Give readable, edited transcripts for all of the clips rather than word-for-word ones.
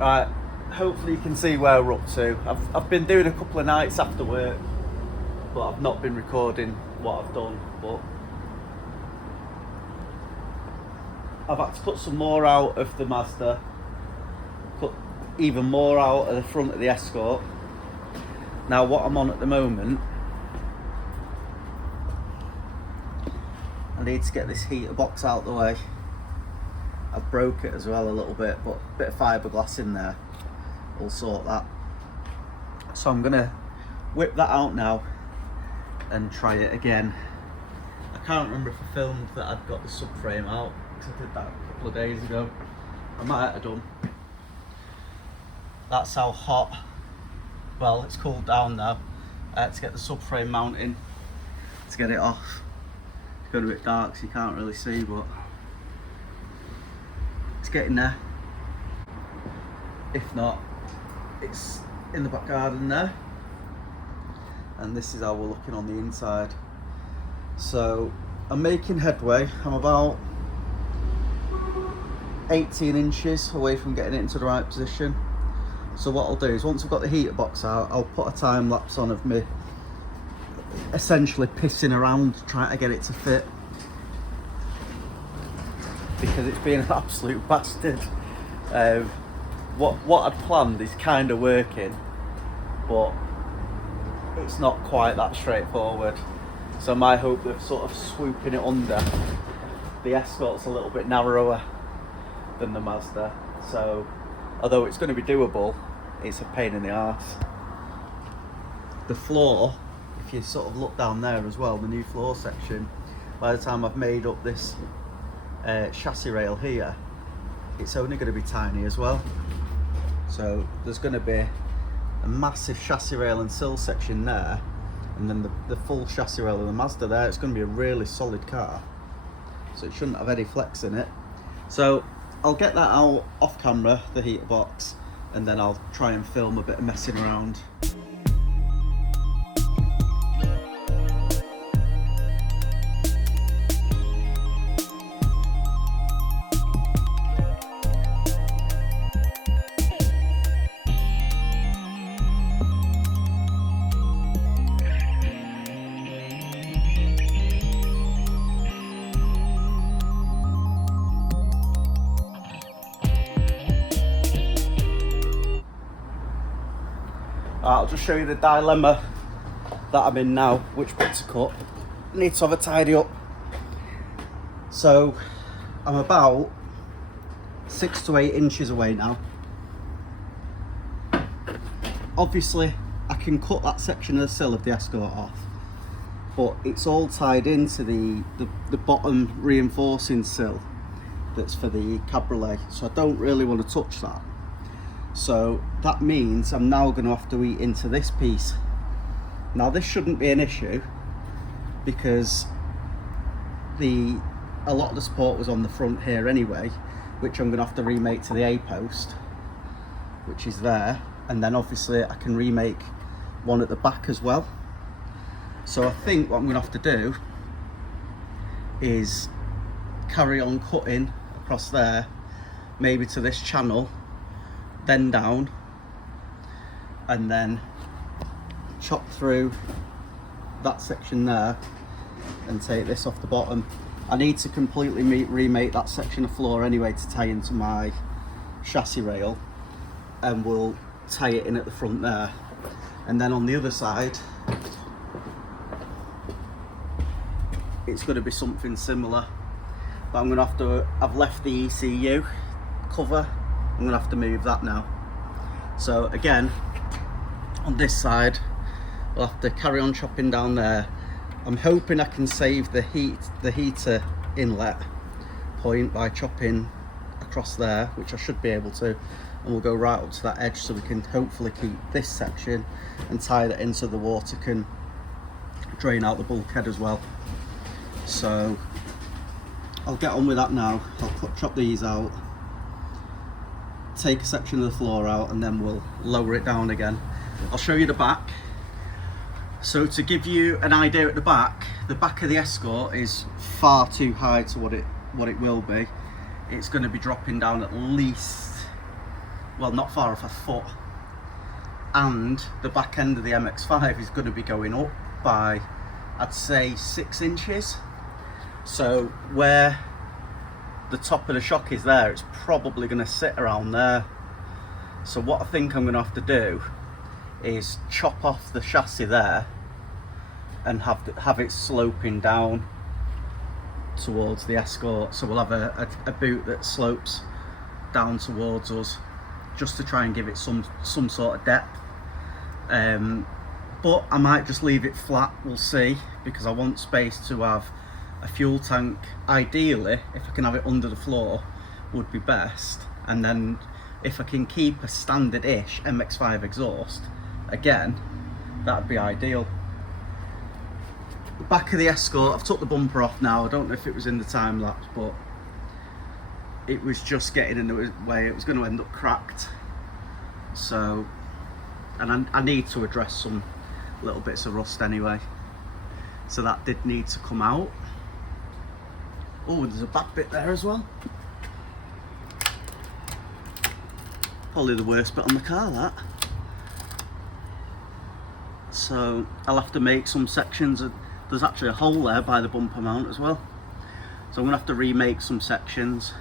Right, hopefully you can see where we're up to. I've been doing a couple of nights after work, but I've not been recording what I've done. But I've had to cut some more out of the Mazda, cut even more out of the front of the Escort. Now what I'm on at the moment, I need to get this heater box out of the way. I've broke it as well a little bit, but a bit of fiberglass in there will sort that. So I'm gonna whip that out now and try it again. I can't remember if I filmed that I'd got the subframe out, because I did that a couple of days ago. I might have done. That's how hot, well, it's cooled down now. I had to get the subframe mounting to get it off. It's got a bit dark so you can't really see, but it's getting there. If not, it's in the back garden there. And this is how we're looking on the inside. So I'm making headway. I'm about 18 inches away from getting it into the right position. So what I'll do is, once I've got the heater box out, I'll put a time lapse on of me essentially pissing around trying to get it to fit, because it's been an absolute bastard. What I'd planned is kind of working, but it's not quite that straightforward. So my hope of sort of swooping it under, the Escort's a little bit narrower than the Mazda, so although it's going to be doable, it's a pain in the arse. The floor, if you sort of look down there as well, the new floor section, by the time I've made up this chassis rail here, it's only going to be tiny as well. So there's going to be a massive chassis rail and sill section there, and then the full chassis rail of the Mazda there. It's going to be a really solid car, so it shouldn't have any flex in it. So I'll get that out off camera, the heater box, and then I'll try and film a bit of messing around. I'll just show you the dilemma that I'm in now, which bit to cut. I need to have a tidy up. So I'm about 6 to 8 inches away now. Obviously I can cut that section of the sill of the Escort off, but it's all tied into the bottom reinforcing sill that's for the cabriolet, so I don't really want to touch that. So that means I'm now going to have to eat into this piece. Now this shouldn't be an issue, because a lot of the support was on the front here anyway, which I'm going to have to remake to the A-post, which is there, and then obviously I can remake one at the back as well. So I think what I'm going to have to do is carry on cutting across there, maybe to this channel, then down, and then chop through that section there and take this off the bottom. I need to completely remake that section of floor anyway to tie into my chassis rail, and we'll tie it in at the front there. And then on the other side it's going to be something similar, but I'm going to have to, I've left the ECU cover, I'm going to have to move that now. So again, on this side we'll have to carry on chopping down there. I'm hoping I can save the heater inlet point by chopping across there, which I should be able to, and we'll go right up to that edge, so we can hopefully keep this section and tie that in so the water can drain out the bulkhead as well. So I'll get on with that now. I'll chop these out, take a section of the floor out, and then we'll lower it down again. I'll show you the back. So to give you an idea at the back of the Escort is far too high to what it will be. It's going to be dropping down at least well, not far off a foot, and the back end of the MX-5 is going to be going up by, I'd say, 6 inches. So where the top of the shock is there, it's probably going to sit around there. So what I think I'm going to have to do is chop off the chassis there and have it sloping down towards the Escort. So we'll have a boot that slopes down towards us, just to try and give it some sort of depth. But I might just leave it flat, we'll see, because I want space to have a fuel tank. Ideally, if I can have it under the floor, would be best. And then if I can keep a standard-ish MX-5 exhaust, again, that'd be ideal. The back of the Escort, I've took the bumper off now. I don't know if it was in the time lapse, but it was just getting in the way. It was going to end up cracked. So, and I need to address some little bits of rust anyway. So that did need to come out. Oh, there's a back bit there as well. Probably the worst bit on the car, that. So I'll have to make some sections. There's actually a hole there by the bumper mount as well. So I'm gonna have to remake some sections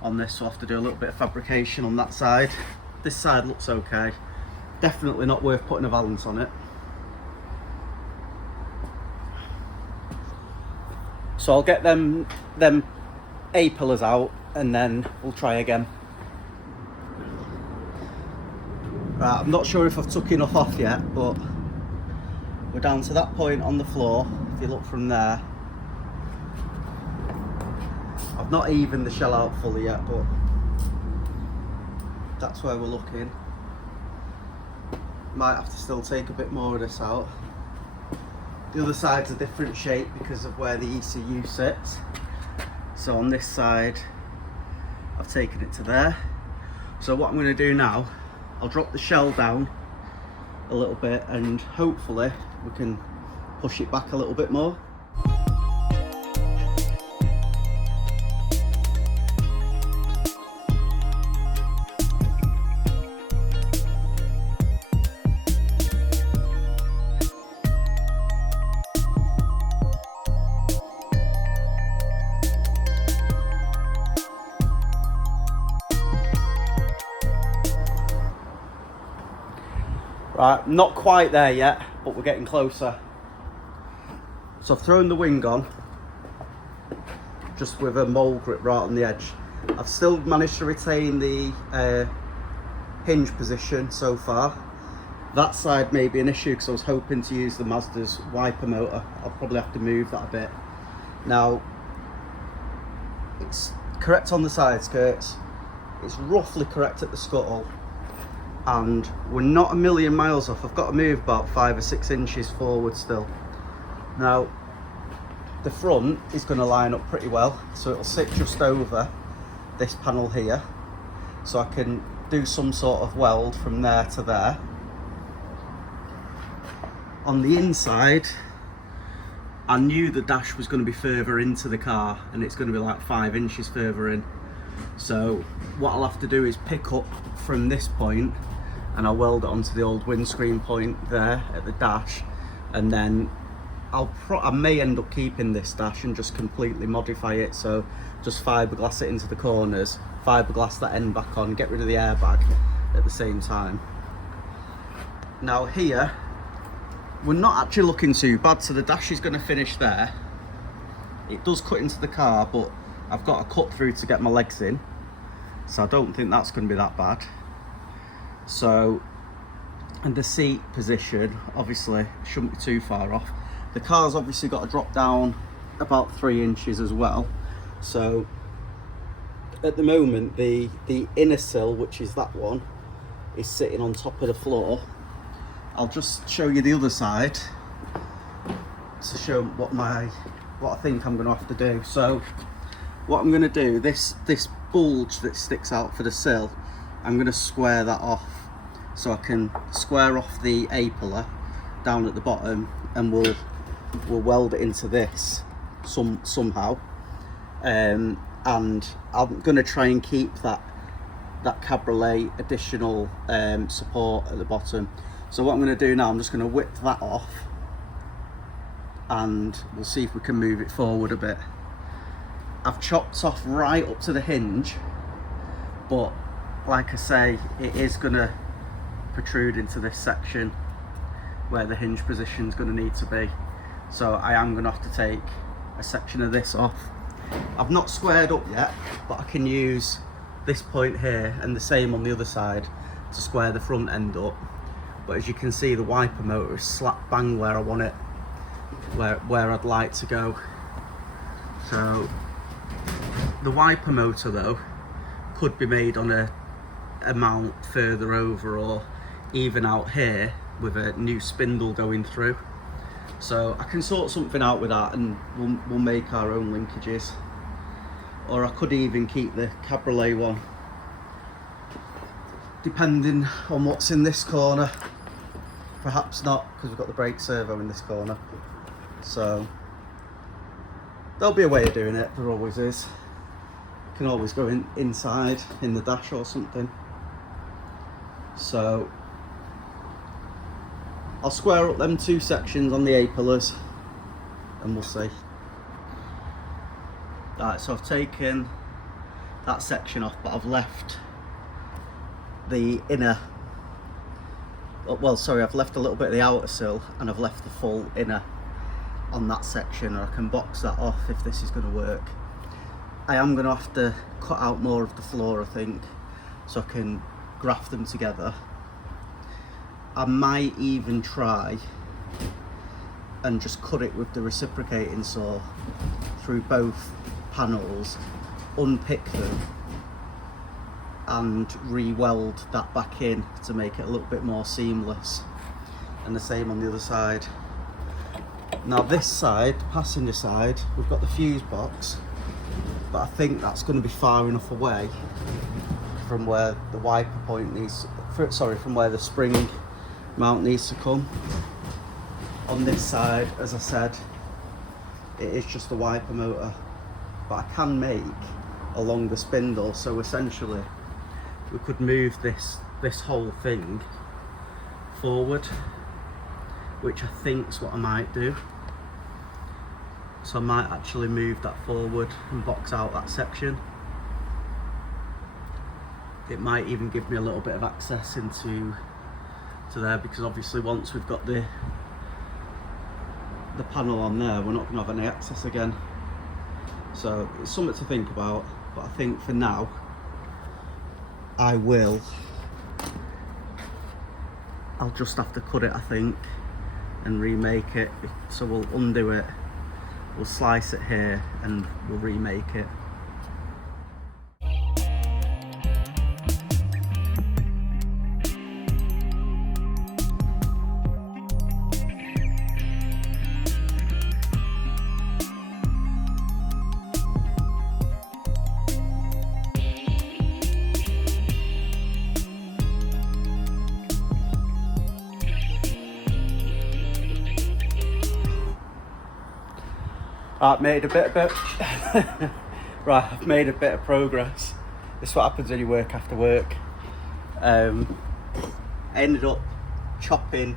on this. So I'll have to do a little bit of fabrication on that side. This side looks okay. Definitely not worth putting a valance on it. So I'll get them A-pillars out and then we'll try again. Right, I'm not sure if I've took enough off yet, but we're down to that point on the floor. If you look from there, I've not evened the shell out fully yet, but that's where we're looking. Might have to still take a bit more of this out. The other side's a different shape because of where the ECU sits. So on this side, I've taken it to there. So what I'm going to do now, I'll drop the shell down a little bit and hopefully we can push it back a little bit more. Right, not quite there yet, but we're getting closer. So I've thrown the wing on, just with a mole grip right on the edge. I've still managed to retain the hinge position so far. That side may be an issue because I was hoping to use the Mazda's wiper motor. I'll probably have to move that a bit. Now, it's correct on the side skirts, it's roughly correct at the scuttle, and we're not a million miles off. I've got to move about 5 or 6 inches forward still. Now, the front is going to line up pretty well, so it'll sit just over this panel here, so I can do some sort of weld from there to there. On the inside, I knew the dash was going to be further into the car, and it's going to be like 5 inches further in. So what I'll have to do is pick up from this point and I'll weld it onto the old windscreen point there at the dash, and then I may end up keeping this dash and just completely modify it, so just fiberglass it into the corners, fiberglass that end back on, get rid of the airbag at the same time. Now here, we're not actually looking too bad, so the dash is going to finish there. It does cut into the car, but I've got a cut through to get my legs in, so I don't think that's going to be that bad. So, and the seat position obviously shouldn't be too far off. The car's obviously got to drop down about 3 inches as well. So at the moment the inner sill, which is that one, is sitting on top of the floor. I'll just show you the other side to show what I think I'm going to have to do. So what I'm going to do, this bulge that sticks out for the sill, I'm going to square that off, so I can square off the A-pillar down at the bottom, and we'll weld it into this somehow. And I'm going to try and keep that that cabriolet additional support at the bottom. So what I'm going to do now, I'm just going to whip that off and we'll see if we can move it forward a bit. I've chopped off right up to the hinge, but like I say, it is going to protrude into this section where the hinge position is going to need to be. So I am going to have to take a section of this off. I've not squared up yet, but I can use this point here and the same on the other side to square the front end up. But as you can see, the wiper motor is slap bang where I want it, where I'd like to go. So the wiper motor though could be made on a mount further over, or even out here with a new spindle going through. So I can sort something out with that, and we'll make our own linkages. Or I could even keep the cabriolet one, depending on what's in this corner. Perhaps not, because we've got the brake servo in this corner. So there'll be a way of doing it, there always is. You can always go inside in the dash or something. So I'll square up them two sections on the A-pillars and we'll see. Right, so I've taken that section off, but I've left the inner, well sorry, I've left a little bit of the outer sill and I've left the full inner on that section, or I can box that off if this is going to work. I am going to have to cut out more of the floor, I think, so I can graft them together. I might even try and just cut it with the reciprocating saw through both panels, unpick them and re-weld that back in to make it a little bit more seamless, and the same on the other side. Now this side, passenger side, we've got the fuse box, but I think that's going to be far enough away from where the wiper point needs, from where the spring mount needs to come. On this side, as I said, it is just a wiper motor, but I can make a longer spindle, so essentially we could move this whole thing forward, which I think's what I might do. So I might actually move that forward and box out that section. It might even give me a little bit of access into there, because obviously once we've got the panel on there, we're not going to have any access again. So it's something to think about, but I think for now I'll just have to cut it, I think, and remake it. So we'll undo it, we'll slice it here and we'll remake it. I've made a bit right, I've made a bit of progress. This is what happens when you work after work. I ended up chopping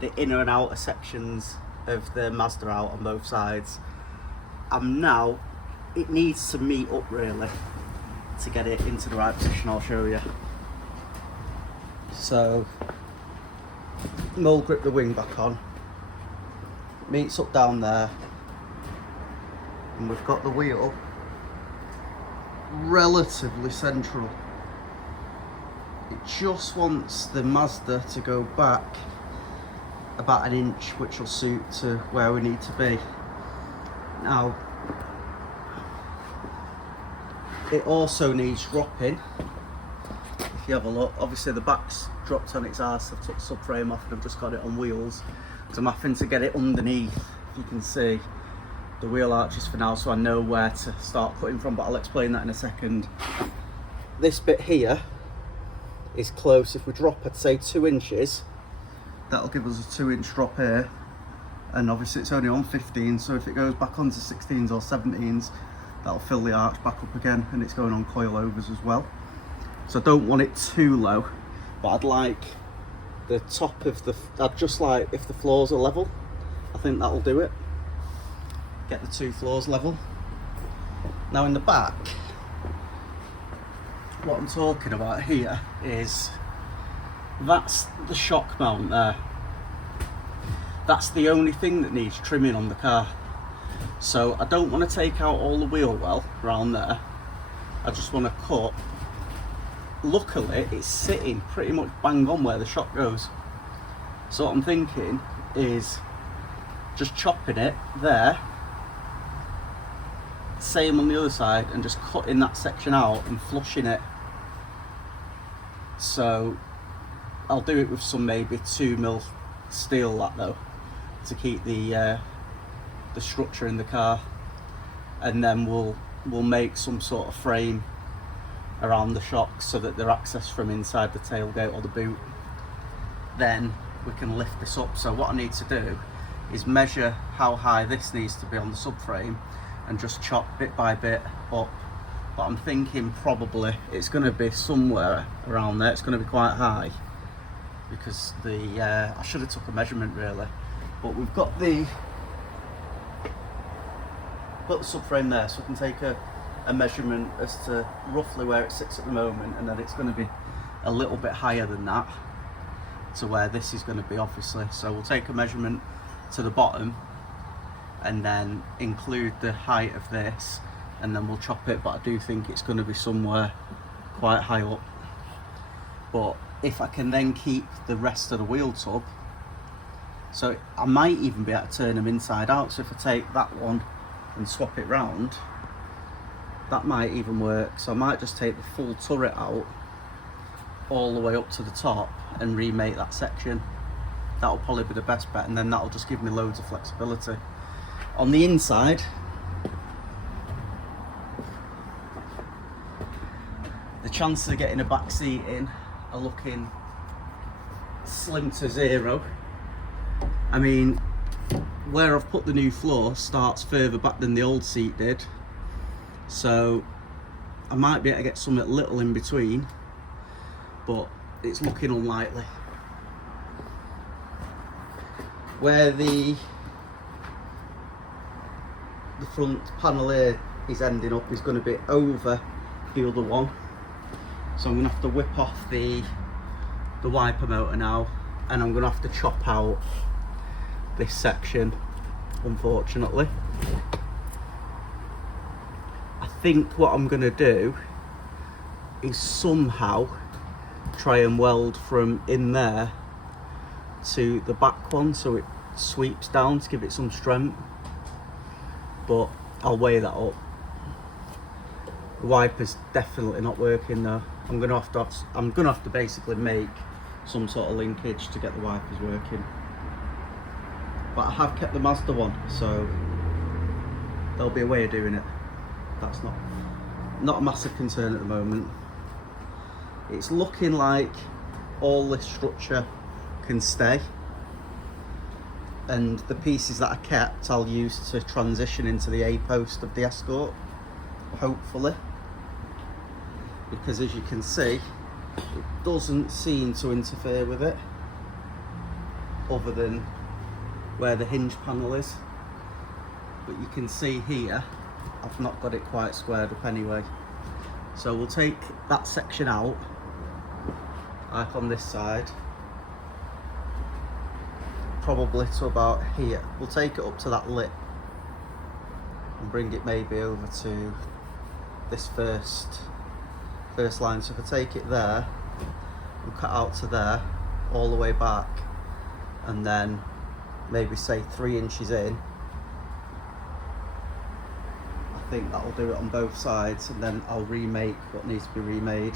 the inner and outer sections of the Mazda out on both sides. Now, it needs to meet up really to get it into the right position. I'll show you. So, mold grip the wing back on, meets up down there, and we've got the wheel relatively central. It just wants the Mazda to go back about an inch, which will suit to where we need to be. Now, it also needs dropping. If you have a look, obviously the back's dropped on its arse. I've took the subframe off and I've just got it on wheels. So I'm having to get it underneath, if you can see, the wheel arches for now, so I know where to start cutting from, but I'll explain that in a second. This bit here is close. If we drop it, say 2 inches, that'll give us a 2-inch drop here, and obviously it's only on 15, so if it goes back onto 16s or 17s, that'll fill the arch back up again, and it's going on coilovers as well. So I don't want it too low, but I'd like the top of the, I'd just like if the floors are level. I think that'll do it. Get the 2 floors level. Now in the back, what I'm talking about here is, that's the shock mount there. That's the only thing that needs trimming on the car. So I don't want to take out all the wheel well around there. I just want to cut. Luckily it's sitting pretty much bang on where the shock goes. So what I'm thinking is just chopping it there, same on the other side, and just cutting that section out and flushing it. So I'll do it with some maybe 2mm steel, that though, to keep the structure in the car, and then we'll make some sort of frame around the shocks so that they're accessed from inside the tailgate or the boot. Then we can lift this up. So what I need to do is measure how high this needs to be on the subframe and just chop bit by bit up. But I'm thinking probably it's going to be somewhere around there. It's going to be quite high because I should have took a measurement really, but we've got the subframe there, so we can take a measurement as to roughly where it sits at the moment, and then it's going to be a little bit higher than that to where this is going to be, obviously. So we'll take a measurement to the bottom and then include the height of this, and then we'll chop it. But I do think it's going to be somewhere quite high up. But if I can then keep the rest of the wheel tub, so I might even be able to turn them inside out. So if I take that one and swap it round, that might even work. So I might just take the full turret out all the way up to the top and remake that section. That'll probably be the best bet, and then that'll just give me loads of flexibility. On the inside, the chances of getting a back seat in are looking slim to zero. I mean, where I've put the new floor starts further back than the old seat did, so I might be able to get something little in between, but it's looking unlikely. Where the front panel here is ending up is going to be over the other one, so I'm going to have to whip off the wiper motor now, and I'm going to have to chop out this section, unfortunately. I think what I'm going to do is somehow try and weld from in there to the back one so it sweeps down to give it some strength, but I'll weigh that up. The wiper's definitely not working though. I'm gonna have to basically make some sort of linkage to get the wipers working. But I have kept the Mazda one, so there'll be a way of doing it. That's not a massive concern at the moment. It's looking like all this structure can stay, and the pieces that I kept I'll use to transition into the A-post of the Escort, hopefully, because as you can see it doesn't seem to interfere with it other than where the hinge panel is. But you can see here I've not got it quite squared up anyway, so we'll take that section out, like on this side, probably to about here. We'll take it up to that lip and bring it maybe over to this first line. So if I take it there and cut out to there all the way back, and then maybe say 3 inches in, I think that'll do it on both sides, and then I'll remake what needs to be remade.